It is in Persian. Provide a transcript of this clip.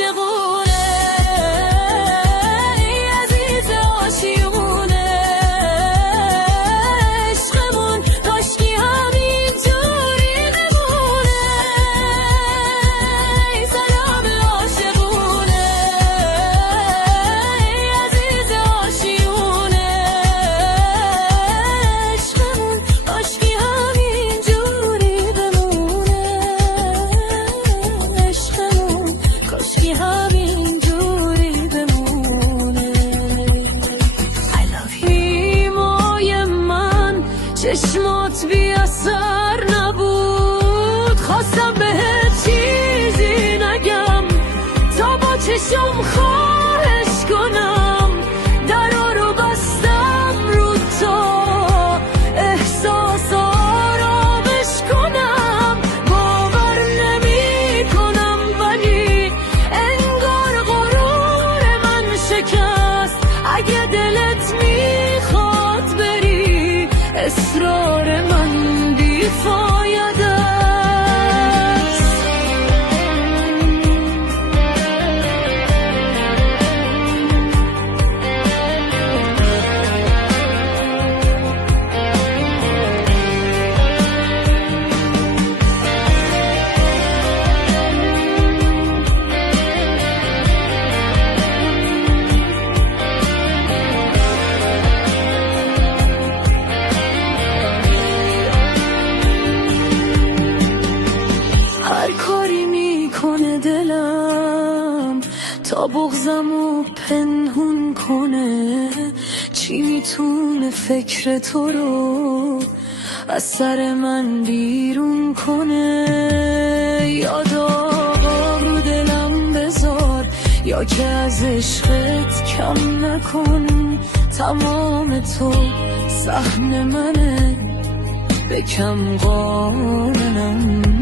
عاشقونه ای عزیز آشیونه عشقمون کاشکی همین جوری بمونه ای سلام عاشقونه ای عزیز آشیونه عشقمون کاشکی همین جوری بمونه عشقمون کاشکی همین جوری بمونه I love you ایمای من چشمات بی اثر نبود خواستم بهت چیزی نگم تا با چشم خواهش کنم درا رو بستم رو تا احساسا رو بشکنم باور نمی کنم ولی انگار غرور من شکست اگه دلت میخواد بری اصرار من بیفاید است هر کاری میکنه دلم تا بغضمو پنهون کنه چی میتونه فکر تو رو از سر من بیرون کنه یا داغا رو دلم بذار یا که از عشقت کم نکن تمام تو سحن منه به کم قاننم